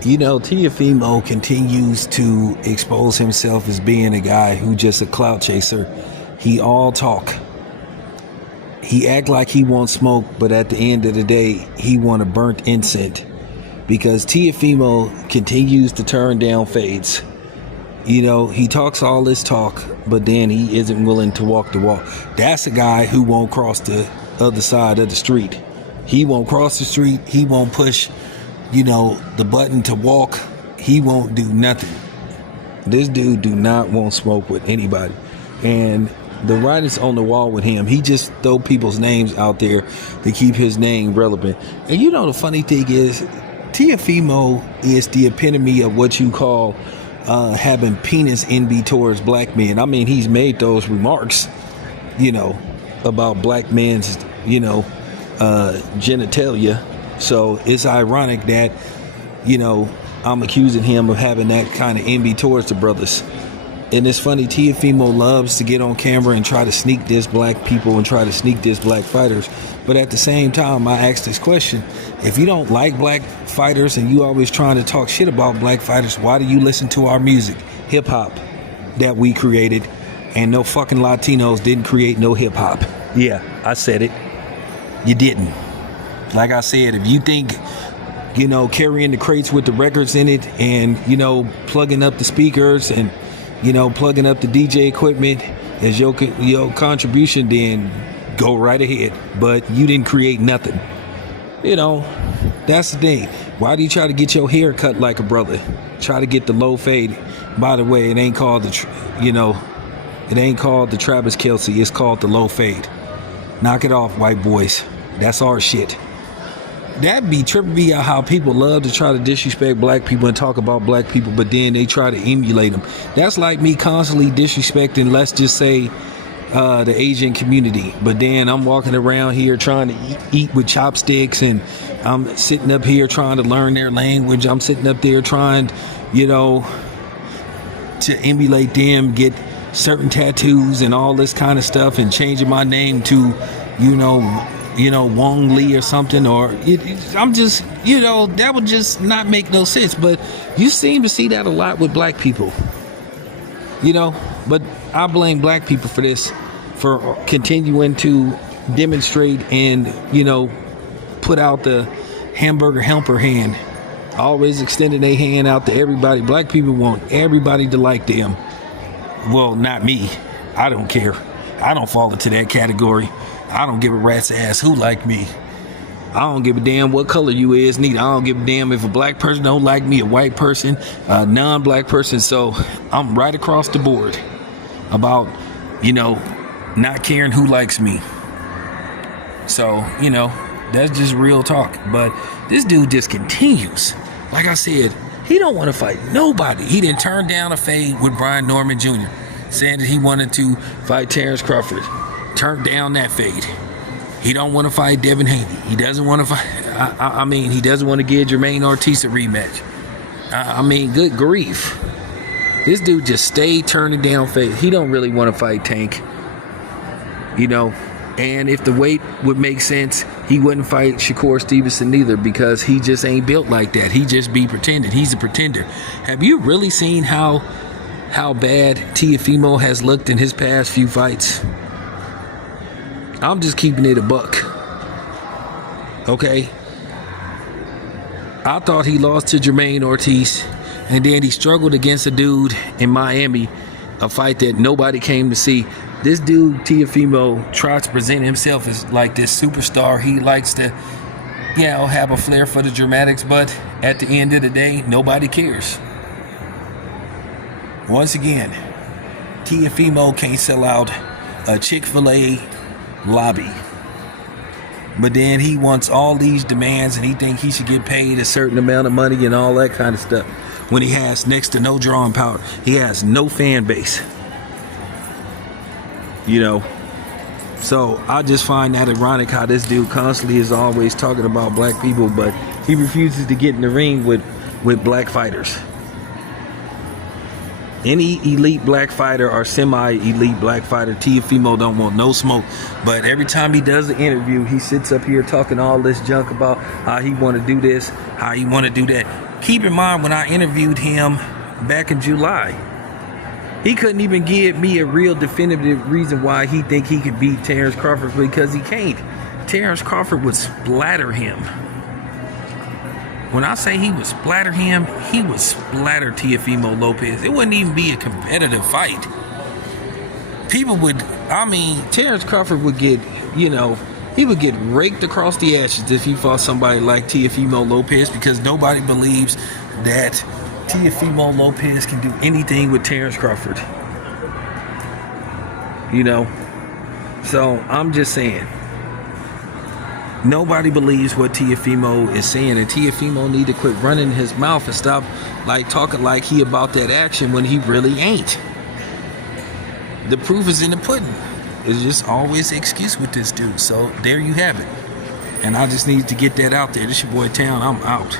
Tiafimo continues to expose himself as being a guy who just a clout chaser. He all talk. He act like he won't smoke, but at the end of the day, he want a burnt incense. Because Tiafimo continues to turn down fades. He talks all this talk, but then he isn't willing to walk the walk. That's a guy who won't cross the other side of the street. He won't cross the street. He won't push, the button to walk. He won't do nothing. This dude do not want smoke with anybody. And the writing's on the wall with him. He just throw people's names out there to keep his name relevant. And the funny thing is, Tiafimo is the epitome of what you call having penis envy towards black men. I mean, he's made those remarks, about black men's, genitalia. So it's ironic that, I'm accusing him of having that kind of envy towards the brothers. And it's funny, Tiafimo loves to get on camera and try to sneak diss black people and try to sneak diss black fighters. But at the same time, I ask this question. If you don't like black fighters and you always trying to talk shit about black fighters, why do you listen to our music? Hip hop that we created, and no fucking Latinos didn't create no hip hop. Yeah, I said it. You didn't. Like I said, if you think, carrying the crates with the records in it and, plugging up the speakers and, plugging up the DJ equipment as your contribution, then go right ahead. But you didn't create nothing. That's the thing. Why do you try to get your hair cut like a brother? Try to get the low fade. By the way, it ain't called the Travis Kelce. It's called the low fade. Knock it off, white boys. That's our shit. That be tripping me out how people love to try to disrespect black people and talk about black people, but then they try to emulate them. That's like me constantly disrespecting, let's just say, the Asian community, but then I'm walking around here trying to eat with chopsticks, and I'm sitting up here trying to learn their language. I'm sitting up there trying, to emulate them, get certain tattoos and all this kind of stuff, and changing my name to, Wong Lee or something, or I'm just, that would just not make no sense. But you seem to see that a lot with black people, but I blame black people for this, for continuing to demonstrate and, put out the hamburger helper hand, always extending their hand out to everybody. Black people want everybody to like them. Well, not me. I don't care. I don't fall into that category. I don't give a rat's ass who like me. I don't give a damn what color you is, neither. I don't give a damn if a black person don't like me, a white person, a non-black person. So I'm right across the board about, not caring who likes me. So, that's just real talk. But this dude just continues. Like I said, he don't want to fight nobody. He didn't turn down a fade with Brian Norman Jr., saying that he wanted to fight Terrence Crawford. Turned down that fade. He don't want to fight Devin Haney. He doesn't want to fight. He doesn't want to give Jermaine Ortiz a rematch. Good grief. This dude just stayed turning down fade. He don't really want to fight Tank. And if the weight would make sense, he wouldn't fight Shakur Stevenson either, because he just ain't built like that. He just be pretending. He's a pretender. Have you really seen how bad Tiafimo has looked in his past few fights? I'm just keeping it a buck. Okay? I thought he lost to Jermaine Ortiz, and then he struggled against a dude in Miami, a fight that nobody came to see. This dude, Tiafimo, tries to present himself as like this superstar. He likes to, have a flair for the dramatics, but at the end of the day, nobody cares. Once again, Tiafimo can't sell out a Chick-fil-A lobby. But then he wants all these demands, and he thinks he should get paid a certain amount of money and all that kind of stuff, when he has next to no drawing power. He has no fan base. So I just find that ironic how this dude constantly is always talking about black people, but he refuses to get in the ring with black fighters. Any elite black fighter or semi-elite black fighter, Teofimo don't want no smoke. But every time he does an interview, he sits up here talking all this junk about how he want to do this, how he want to do that. Keep in mind, when I interviewed him back in July, he couldn't even give me a real definitive reason why he think he could beat Terrence Crawford, because he can't. Terrence Crawford would splatter him. When I say he would splatter him, he would splatter Teofimo Lopez. It wouldn't even be a competitive fight. Terrence Crawford would get, he would get raked across the ashes if he fought somebody like Teofimo Lopez, because nobody believes that Teofimo Lopez can do anything with Terrence Crawford. So I'm just saying, nobody believes what Teofimo is saying, and Teofimo need to quit running his mouth and stop talking like he about that action when he really ain't. The proof is in the pudding. It's just always an excuse with this dude. So there you have it. And I just need to get that out there. This your boy Town. I'm out.